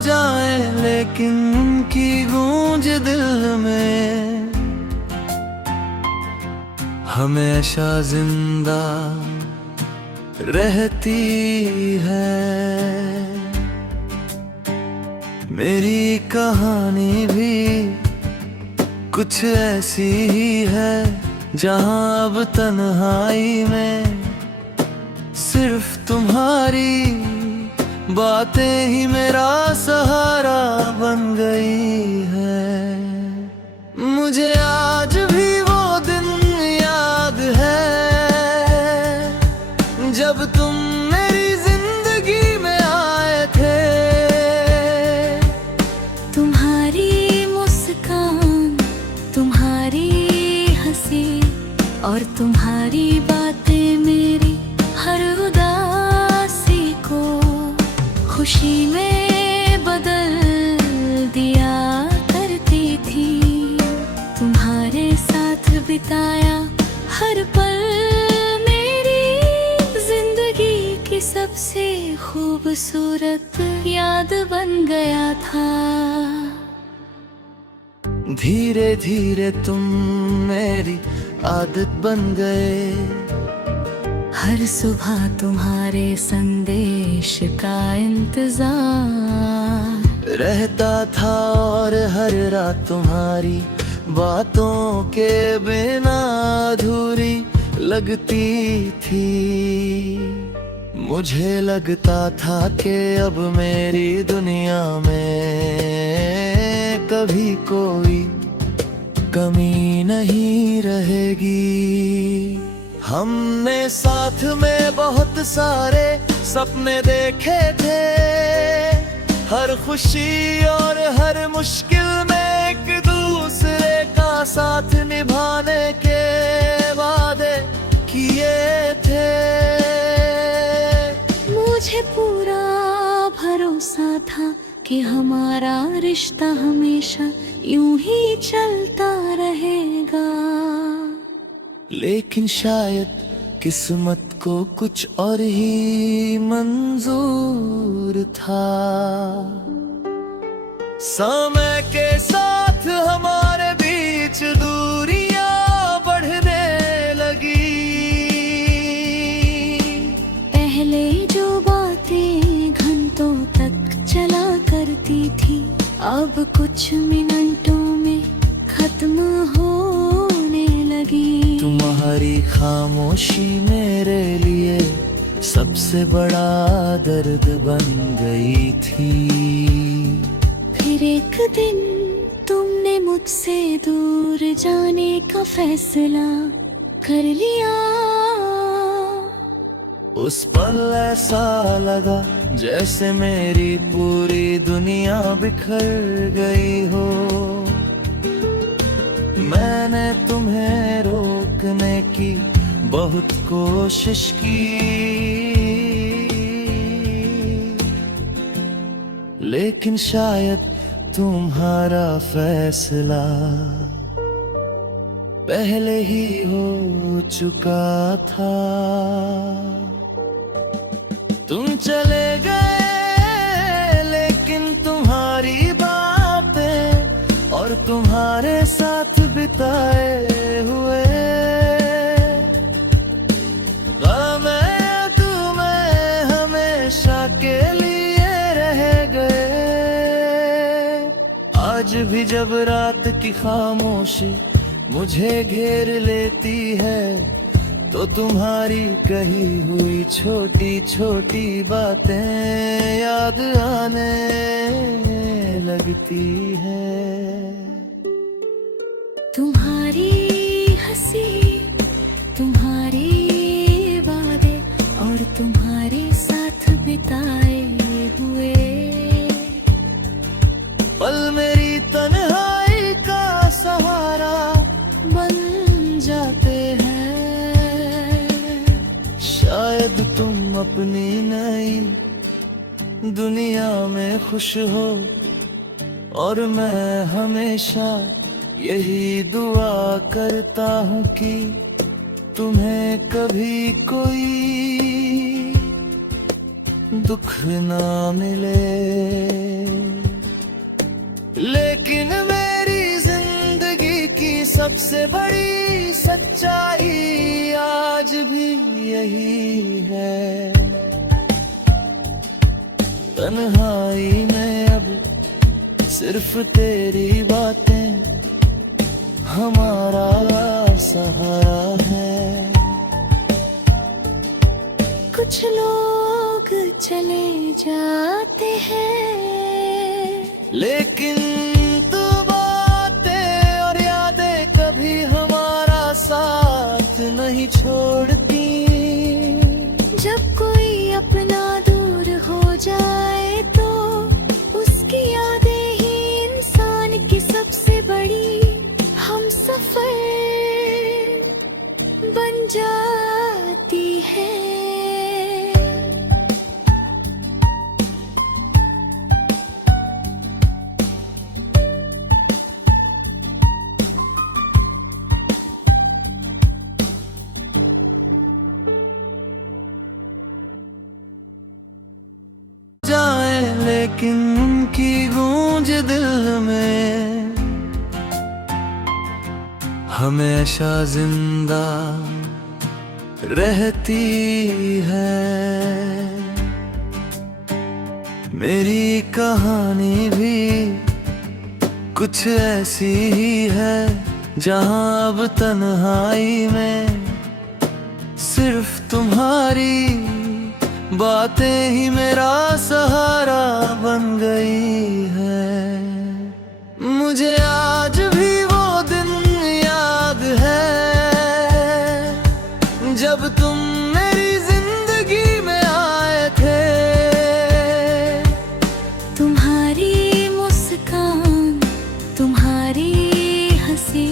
जाए लेकिन उनकी गूंज दिल में हमेशा जिंदा रहती है। मेरी कहानी भी कुछ ऐसी ही है, जहां अब तन्हाई में सिर्फ तुम्हारी बातें ही मेरा सहारा बन गई है। मुझे आज भी वो दिन याद है जब तुम मेरी जिंदगी में आए थे। तुम्हारी मुस्कान, तुम्हारी हंसी और तुम्हारी बातें मेरी हर उदासी को खुशी में बदल दिया करती थी। तुम्हारे साथ बिताया हर पल मेरी जिंदगी की सबसे खूबसूरत याद बन गया था। धीरे धीरे तुम मेरी आदत बन गए। हर सुबह तुम्हारे संदेश का इंतजार रहता था और हर रात तुम्हारी बातों के बिना अधूरी लगती थी। मुझे लगता था कि अब मेरी दुनिया में कभी कोई कमी नहीं रहेगी। हमने साथ में बहुत सारे सपने देखे थे, हर खुशी और हर मुश्किल में एक दूसरे का साथ निभाने के वादे किए थे। मुझे पूरा भरोसा था कि हमारा रिश्ता हमेशा यूं ही चलता रहेगा। लेकिन शायद किस्मत को कुछ और ही मंजूर था। समय के साथ हमारे बीच दूरियां बढ़ने लगी। पहले जो बातें घंटों तक चला करती थी, अब कुछ मिनटों में खत्म होने लगी। तुम्हारी खामोशी मेरे लिए सबसे बड़ा दर्द बन गई थी। फिर एक दिन तुमने मुझसे दूर जाने का फैसला कर लिया। उस पल ऐसा लगा जैसे मेरी पूरी दुनिया बिखर गई हो। मैंने तुम्हें रोकने की बहुत कोशिश की, लेकिन शायद तुम्हारा फैसला पहले ही हो चुका था। तुम चले गए लेकिन तुम्हारी बातें और तुम्हारे साथ बिताए हुए गम तुम्हें हमेशा के लिए रह गए। आज भी जब रात की खामोशी मुझे घेर लेती है, तो तुम्हारी कही हुई छोटी छोटी बातें याद आने लगती है। तुम्हारी हंसी, तुम्हारी वादे और तुम्हारे साथ बिताए हुए पल मेरी तन्हाई का सहारा बन जाते हैं। शायद तुम अपनी नई दुनिया में खुश हो और मैं हमेशा यही दुआ करता हूँ कि तुम्हें कभी कोई दुख ना मिले। लेकिन मेरी जिंदगी की सबसे बड़ी सच्चाई आज भी यही है, तन्हाई में अब सिर्फ तेरी बातें हमारा सहारा है। कुछ लोग चले जाते हैं, लेकिन तू बातें और यादें कभी हमारा साथ नहीं छोड़ती। जब कोई अपना दूर हो जाए तो उसकी यादें ही इंसान की सबसे बड़ी हम सफर बन जाती है। जाए लेकिन उनकी गूंज दिल में हमेशा जिंदा रहती है। मेरी कहानी भी कुछ ऐसी ही है, जहां अब तन्हाई में सिर्फ तुम्हारी बातें ही मेरा सहारा बन गई है। मुझे आज भी वो दिन याद है जब तुम मेरी जिंदगी में आए थे। तुम्हारी मुस्कान, तुम्हारी हंसी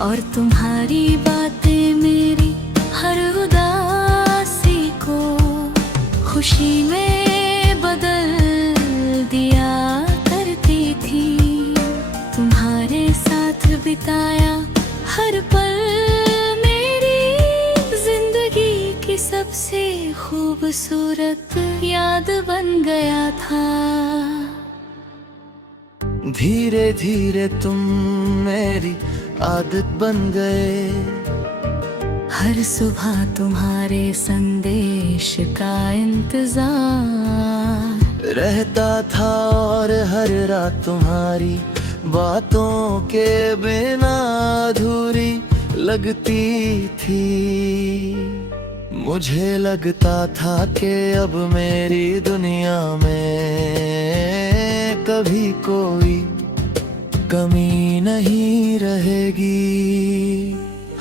और तुम्हारी बातें मेरी हर उदासी को खुशी में बदल दिया करती थी। तुम्हारे साथ बिताया हर पल मेरी जिंदगी की सबसे खूबसूरत याद बन गया था। धीरे धीरे तुम मेरी आदत बन गए, हर सुबह तुम्हारे संदेश का इंतजार रहता था और हर रात तुम्हारी बातों के बिना अधूरी लगती थी। मुझे लगता था कि अब मेरी दुनिया में कभी कोई कमी नहीं रहेगी।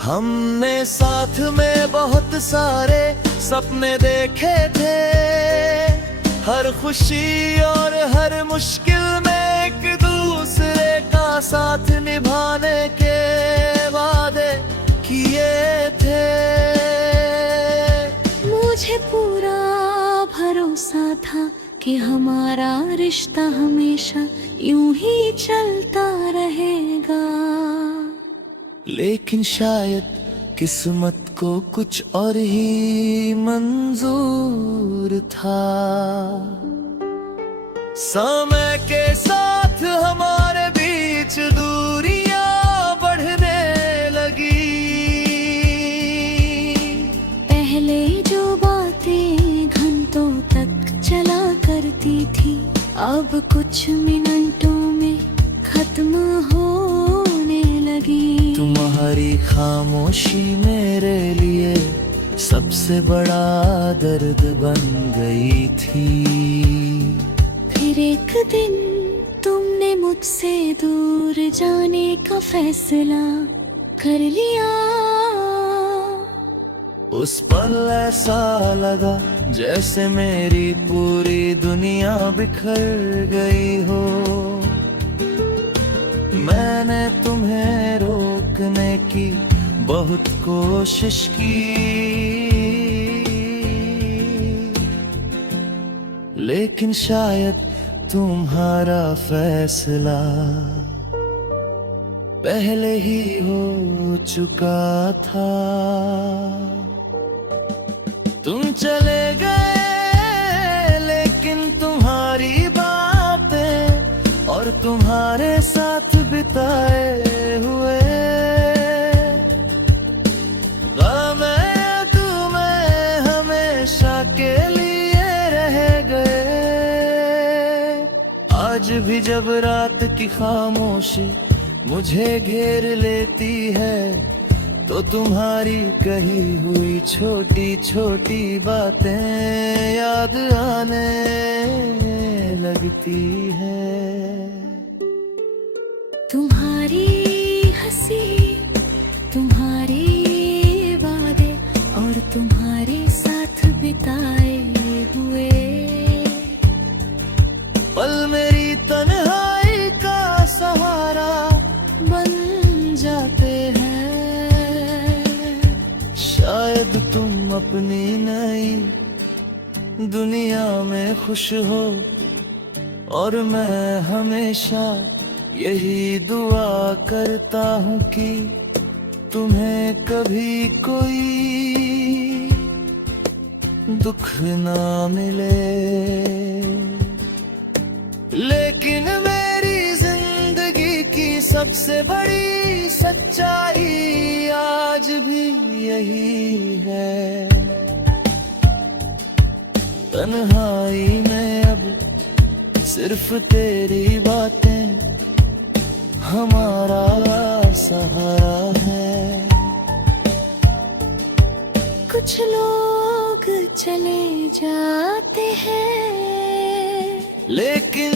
हमने साथ में बहुत सारे सपने देखे थे, हर खुशी और हर मुश्किल में एक दूसरे का साथ निभाने के वादे किए थे। मुझे पूरा भरोसा था कि हमारा रिश्ता हमेशा यूं ही चलता रहेगा। लेकिन शायद किस्मत को कुछ और ही मंजूर था। समय के साथ हमारे बीच दूरियां बढ़ने लगी। पहले जो बातें घंटों तक चला करती थी, अब कुछ मिनटों में खत्म होने लगी। तुम्हारी खामोशी मेरे लिए सबसे बड़ा दर्द बन गई थी। फिर एक दिन तुमने मुझसे दूर जाने का फैसला कर लिया। उस पल ऐसा लगा जैसे मेरी पूरी दुनिया बिखर गई हो। मैंने तुम्हें रोकने की बहुत कोशिश की, लेकिन शायद तुम्हारा फैसला पहले ही हो चुका था। तुम चले गए और तुम्हारे साथ बिताए हुए गम तुम्हें हमेशा के लिए रह गए। आज भी जब रात की खामोशी मुझे घेर लेती है तो तुम्हारी कही हुई छोटी छोटी बातें याद आने लगती है। तुम्हारी हंसी, तुम्हारे वादे और तुम्हारे साथ बिताए हुए पल मेरी तन्हाई का सहारा बन जाते हैं। शायद तुम अपनी नई दुनिया में खुश हो और मैं हमेशा यही दुआ करता हूँ कि तुम्हें कभी कोई दुख ना मिले। लेकिन मेरी जिंदगी की सबसे बड़ी सच्चाई आज भी यही है। तन्हाई में अब सिर्फ तेरी बातें हमारा सहारा है। कुछ लोग चले जाते हैं लेकिन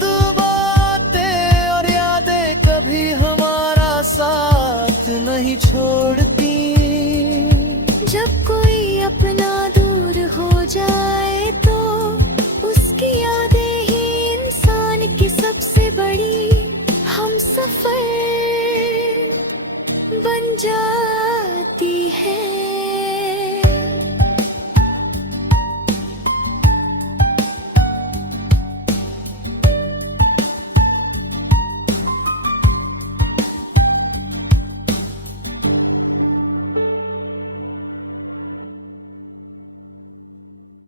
तू बातें और यादें कभी हमारा साथ नहीं छोड़ती। जब कोई अपना दूर हो जाए तो उसकी यादें ही इंसान की सबसे बड़ी हम सफर बन जाती है।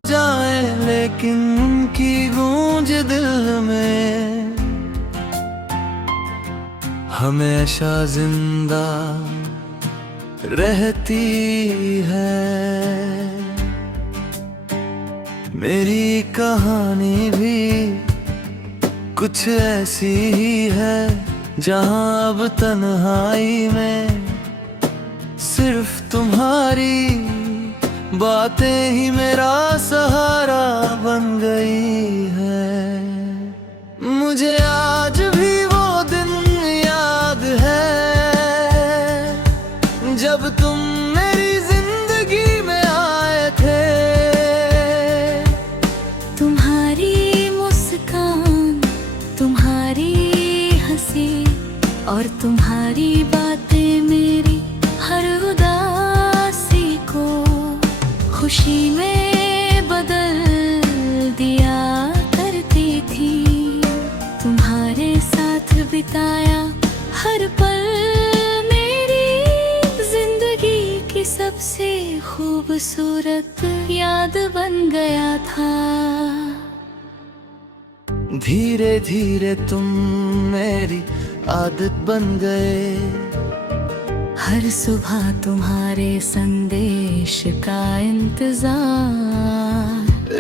जाए लेकिन उनकी गूंज दिल में हमेशा जिंदा रहती है। मेरी कहानी भी कुछ ऐसी ही है जहां अब तन्हाई में सिर्फ तुम्हारी बातें ही मेरा सहारा बन गई है। मुझे आज भी वो दिन याद है जब तुम मेरी जिंदगी में आए थे। तुम्हारी मुस्कान, तुम्हारी हंसी और तुम्हारी बातें मेरी हर उदासी को खुशी में बदल दिया करती थी। तुम्हारे साथ बिताया हर पल मेरी जिंदगी की सबसे खूबसूरत याद बन गया था। धीरे धीरे तुम मेरी आदत बन गए। हर सुबह तुम्हारे संदेश का इंतजार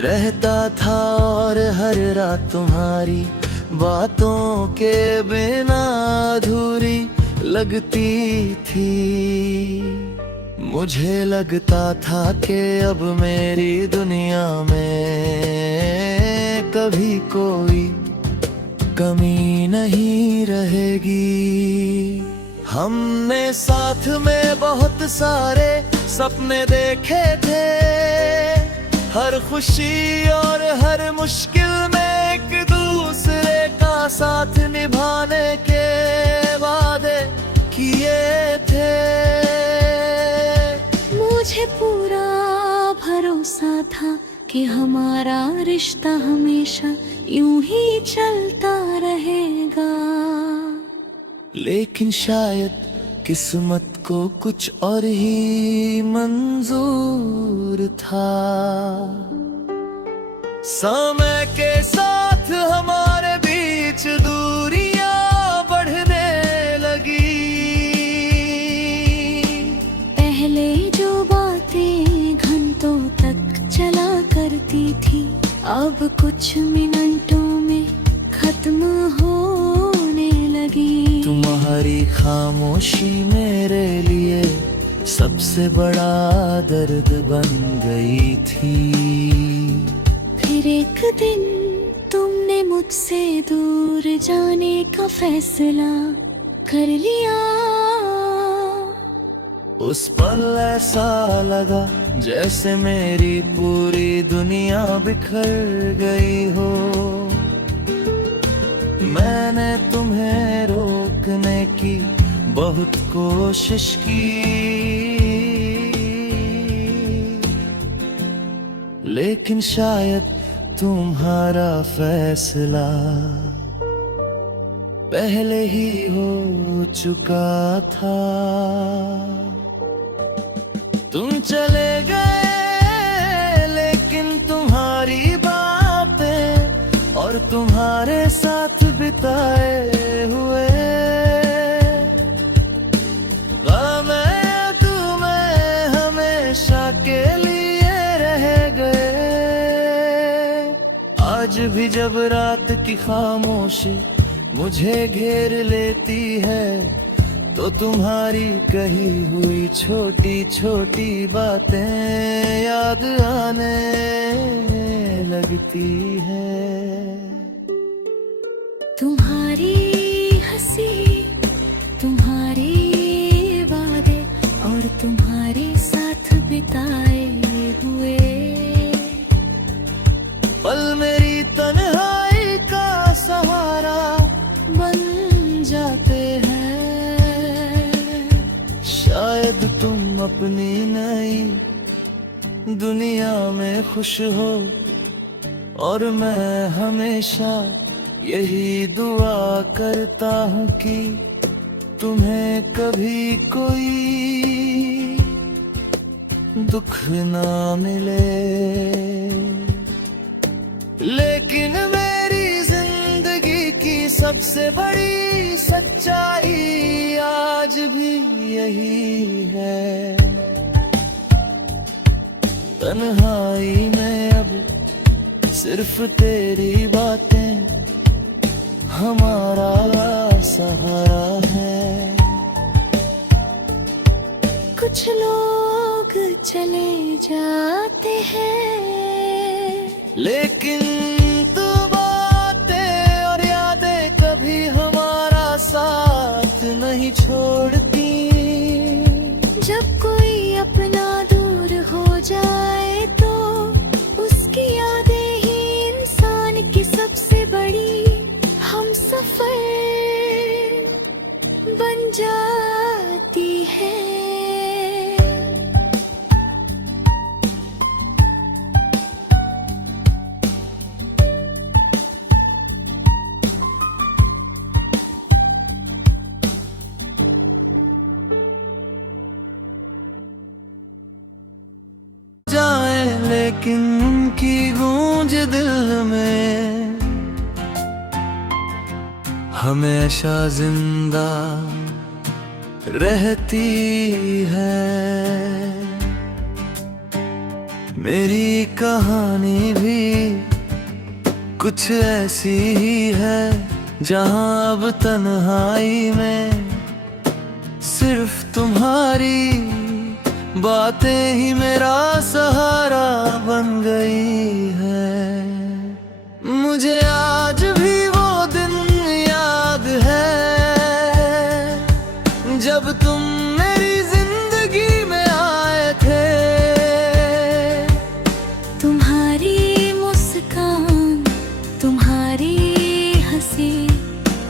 रहता था और हर रात तुम्हारी बातों के बिना अधूरी लगती थी। मुझे लगता था कि अब मेरी दुनिया में कभी कोई कमी नहीं रहेगी। हमने साथ में बहुत सारे सपने देखे थे, हर खुशी और हर मुश्किल में एक दूसरे का साथ निभाने के वादे किए थे। मुझे पूरा भरोसा था कि हमारा रिश्ता हमेशा यूं ही चलता रहेगा। लेकिन शायद किस्मत को कुछ और ही मंजूर था। समय के साथ हमारे बीच दूर कुछ मिनटों में खत्म होने लगी। तुम्हारी खामोशी मेरे लिए सबसे बड़ा दर्द बन गई थी। फिर एक दिन तुमने मुझसे दूर जाने का फैसला कर लिया। उस पल ऐसा लगा जैसे मेरी पूरी दुनिया बिखर गई हो। मैंने तुम्हें रोकने की बहुत कोशिश की, लेकिन शायद तुम्हारा फैसला पहले ही हो चुका था। तुम चले गए लेकिन तुम्हारी बातें और तुम्हारे साथ बिताए हुए गम तुम्हें हमेशा के लिए रह गए। आज भी जब रात की खामोशी मुझे घेर लेती है तो तुम्हारी कही हुई छोटी छोटी बातें याद आने लगती है। तुम्हारी हंसी, तुम्हारे वादे और तुम्हारे साथ बिताए हुए पल मेरी तन्हाई का सहारा बन जाते हैं। शायद तुम अपनी नई दुनिया में खुश हो और मैं हमेशा यही दुआ करता हूँ कि तुम्हें कभी कोई दुख ना मिले। लेकिन मेरी जिंदगी की सबसे बड़ी सच्चाई आज भी यही है। तन्हाई में अब सिर्फ तेरी बातें हमारा सहारा है। कुछ लोग चले जाते हैं लेकिन तो बातें और यादें कभी हमारा साथ नहीं छोड़ती। जब कोई अपना दूर हो जाए तो उसकी यादें ही इंसान की सबसे बड़ी हमसफर बन जाती है। जाए लेकिन उनकी गूंज दिल में हमेशा जिंदा रहती है। मेरी कहानी भी कुछ ऐसी ही है जहां अब तन्हाई में सिर्फ तुम्हारी बातें ही मेरा सहारा बन गई है। मुझे आज भी वो दिन याद है जब तुम मेरी जिंदगी में आए थे। तुम्हारी मुस्कान, तुम्हारी हंसी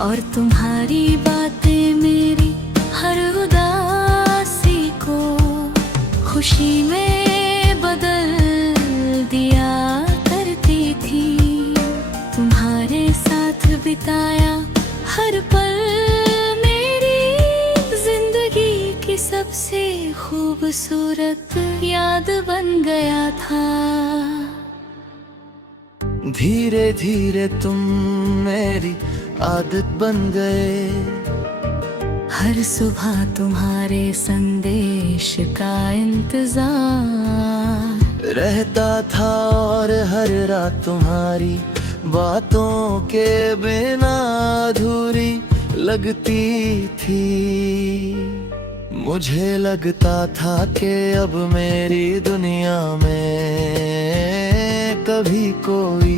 और तुम्हारी बातें मेरी हर उदासी को खुशी में बदल दिया करती थी। तुम्हारे साथ बिताया हर पल मेरी जिंदगी की सबसे खूबसूरत याद बन गया था। धीरे धीरे तुम मेरी आदत बन गए। हर सुबह तुम्हारे संदेश का इंतजार रहता था और हर रात तुम्हारी बातों के बिना अधूरी लगती थी। मुझे लगता था कि अब मेरी दुनिया में कभी कोई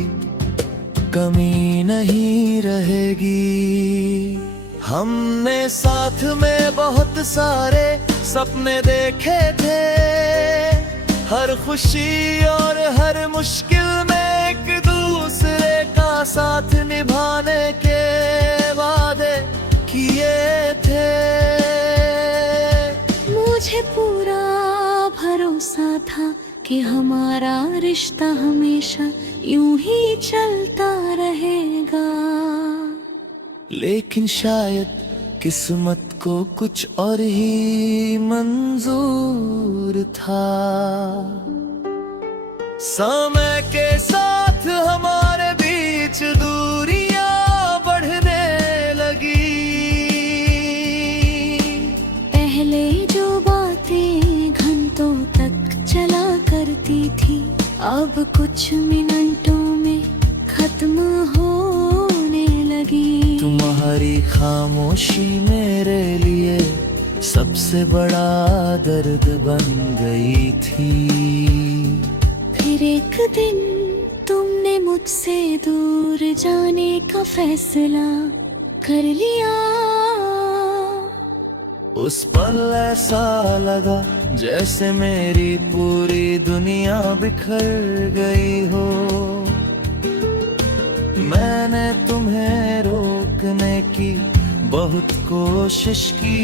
कमी नहीं रहेगी। हमने साथ में बहुत सारे सपने देखे थे, हर खुशी और हर मुश्किल में एक दूसरे का साथ निभाने के वादे किए थे। मुझे पूरा भरोसा था कि हमारा रिश्ता हमेशा यूं ही चलता रहेगा। लेकिन शायद किस्मत को कुछ और ही मंजूर था। समय के साथ हमारे बीच दूरियां बढ़ने लगी। पहले जो बातें घंटों तक चला करती थी, अब कुछ मिनटों में खत्म होने लगी। तुम्हारी खामोशी मेरे लिए सबसे बड़ा दर्द बन गई थी। फिर एक दिन तुमने मुझसे दूर जाने का फैसला कर लिया। उस पल ऐसा लगा जैसे मेरी पूरी दुनिया बिखर गई हो। मैंने तुम्हें रोकने की बहुत कोशिश की,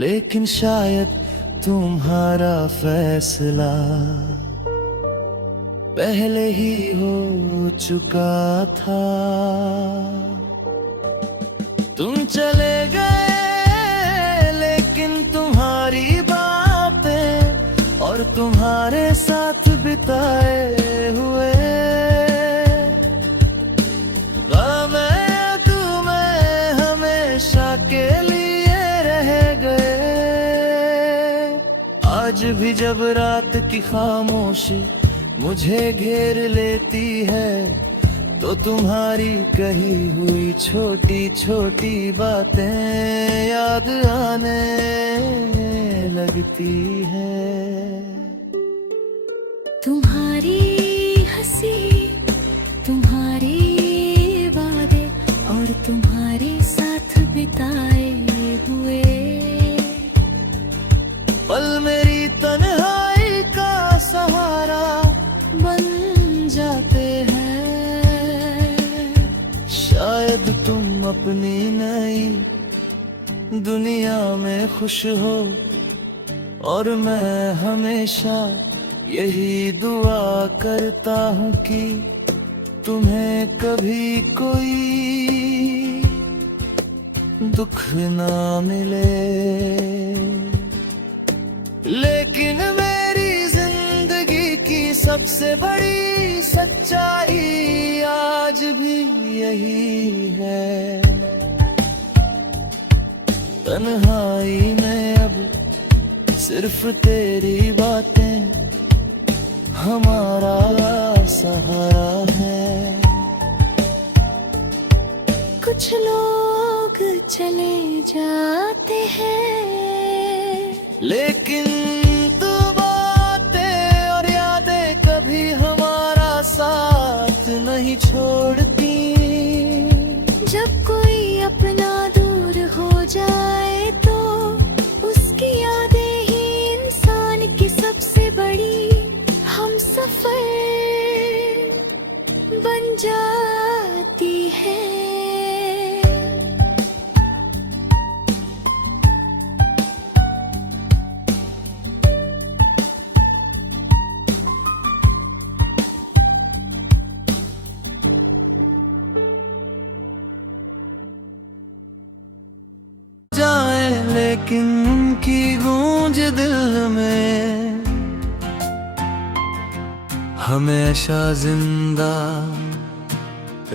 लेकिन शायद तुम्हारा फैसला पहले ही हो चुका था। तुम चले गए, लेकिन तुम्हारी बातें और तुम्हारे साथ बिताए हुए गम तुम्हें हमेशा के लिए रह गए। आज भी जब रात की खामोशी मुझे घेर लेती है, तो तुम्हारी कही हुई छोटी छोटी बातें याद आने लगती है। तुम्हारी हंसी, तुम्हारे वादे और तुम्हारे साथ बिताए हुए पल मेरी तन्हाई का सहारा बन जाते हैं। शायद तुम अपनी नई दुनिया में खुश हो, और मैं हमेशा यही दुआ करता हूँ कि तुम्हें कभी कोई दुख ना मिले। लेकिन मेरी जिंदगी की सबसे बड़ी सच्चाई आज भी यही है। तन्हाई में अब सिर्फ तेरी बातें हमारा सहारा है। कुछ लोग चले जाते हैं, लेकिन तू बातें और यादें कभी हमारा साथ नहीं छोड़ती। जब कोई अपना दूर हो जाए तो उसकी यादें ही इंसान की सबसे बड़ी हम सफर बन जाती है। जाए लेकिन उनकी गूंज दिल में हमेशा जिंदा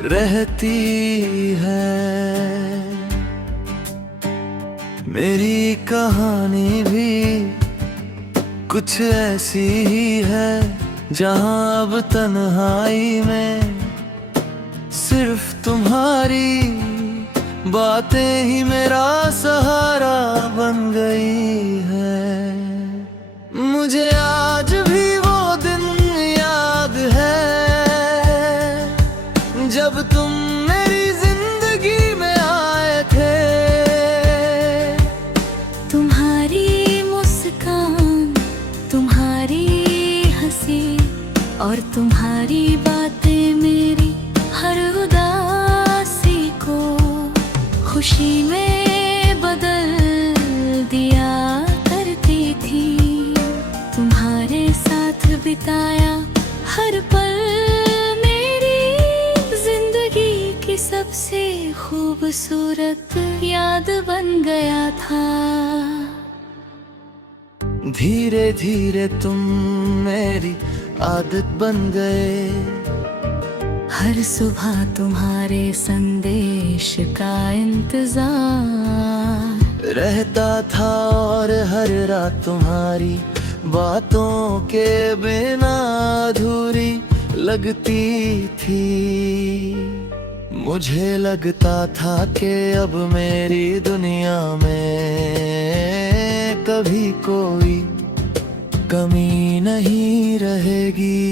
रहती है। मेरी कहानी भी कुछ ऐसी ही है जहां अब तन्हाई में सिर्फ तुम्हारी बातें ही मेरा सहारा बन गई है। मुझे आज भी वो दिन याद है जब तुम मेरी जिंदगी में आए थे। तुम्हारी मुस्कान, तुम्हारी हंसी और तुम्हारी बातें मेरी हर उदासी को खुशी में बदल दिया करती थी। तुम्हारे साथ बिताया हर पल मेरी जिंदगी की सबसे खूबसूरत याद बन गया था। धीरे धीरे तुम मेरी आदत बन गए। हर सुबह तुम्हारे संदेश का इंतजार रहता था और हर रात तुम्हारी बातों के बिना अधूरी लगती थी। मुझे लगता था कि अब मेरी दुनिया में कभी कोई कमी नहीं रहेगी।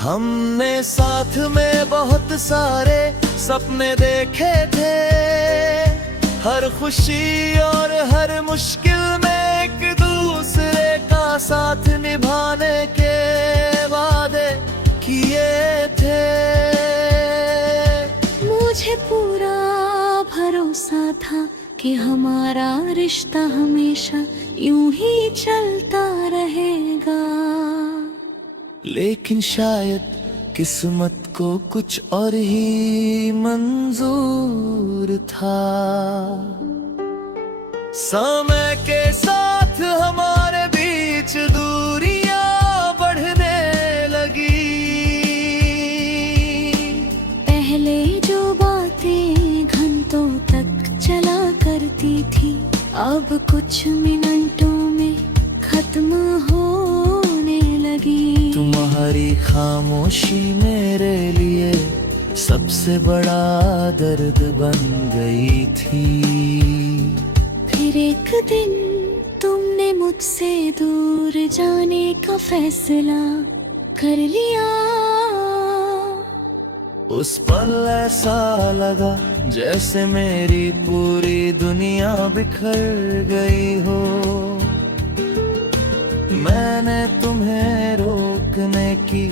हमने साथ में बहुत सारे सपने देखे थे, हर खुशी और हर मुश्किल में एक दूसरे का साथ निभाने के वादे किए थे। मुझे पूरा भरोसा था कि हमारा रिश्ता हमेशा यूं ही चलता रहेगा। लेकिन शायद किस्मत को कुछ और ही मंजूर था। समय के साथ हमारे बीच दूरियां बढ़ने लगी। पहले जो बातें घंटों तक चला करती थी अब कुछ मिनटों में खत्म होने लगी। तुम्हारी खामोशी मेरे लिए सबसे बड़ा दर्द बन गई थी। फिर एक दिन तुमने मुझसे दूर जाने का फैसला कर लिया। उस पल ऐसा लगा जैसे मेरी पूरी दुनिया बिखर गई हो। मैंने तुम्हें रोकने की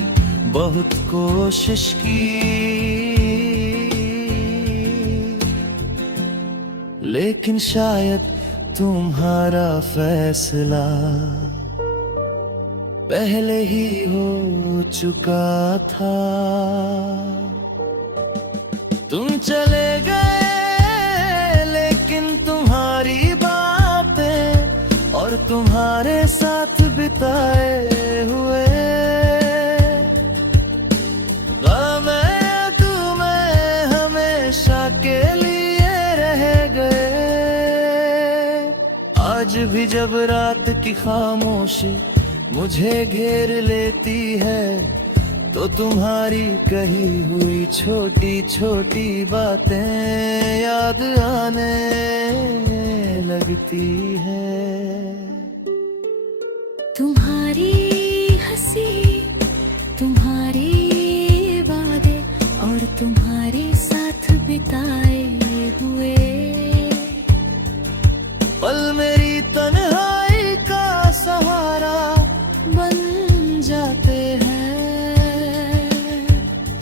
बहुत कोशिश की, लेकिन शायद तुम्हारा फैसला पहले ही हो चुका था। तुम चले गए लेकिन तुम्हारी बातें और तुम्हारे साथ बिताए हुए गम तुम्हें हमेशा के लिए रह गए। आज भी जब रात की खामोशी मुझे घेर लेती है तो तुम्हारी कही हुई छोटी छोटी बातें याद आने लगती है। तुम्हारी हंसी, तुम्हारी वादे और तुम्हारे साथ बिताए हुए पल मेरी तन्हाई का सहारा बन जाते हैं।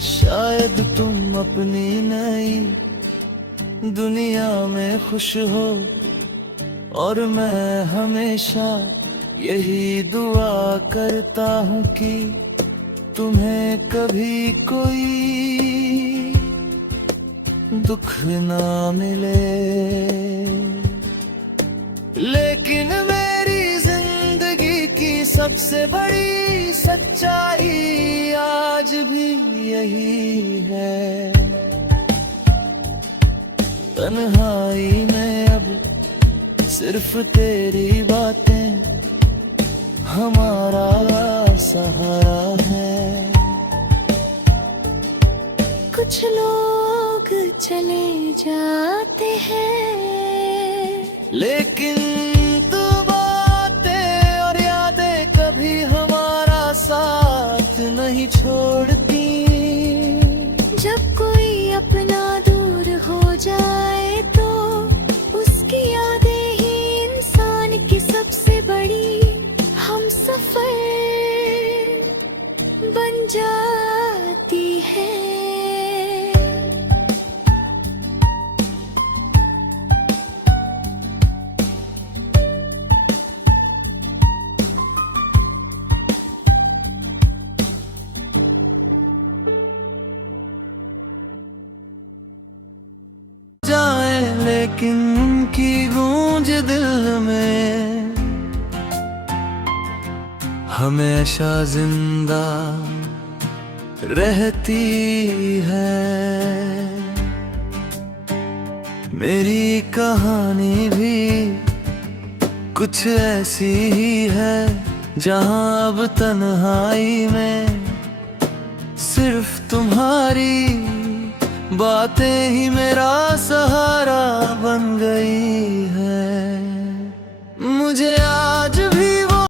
शायद तुम अपनी नई दुनिया में खुश हो और मैं हमेशा यही दुआ करता हूँ कि तुम्हें कभी कोई दुख ना मिले। लेकिन मेरी जिंदगी की सबसे बड़ी सच्चाई आज भी यही है। तन्हाई में अब सिर्फ तेरी बातें हमारा सहारा है। कुछ लोग चले जाते हैं, लेकिन तू बातें और यादें कभी हमारा साथ नहीं छोड़ती। जब कोई अपना दूर हो जाए तो उसकी यादें ही इंसान की सबसे बड़ी हम सफर बन जाती है। जाए लेकिन की गूंज दिल में हमेशा जिंदा रहती है। मेरी कहानी भी कुछ ऐसी ही है, जहां अब तन्हाई में सिर्फ तुम्हारी बातें ही मेरा सहारा बन गई है। मुझे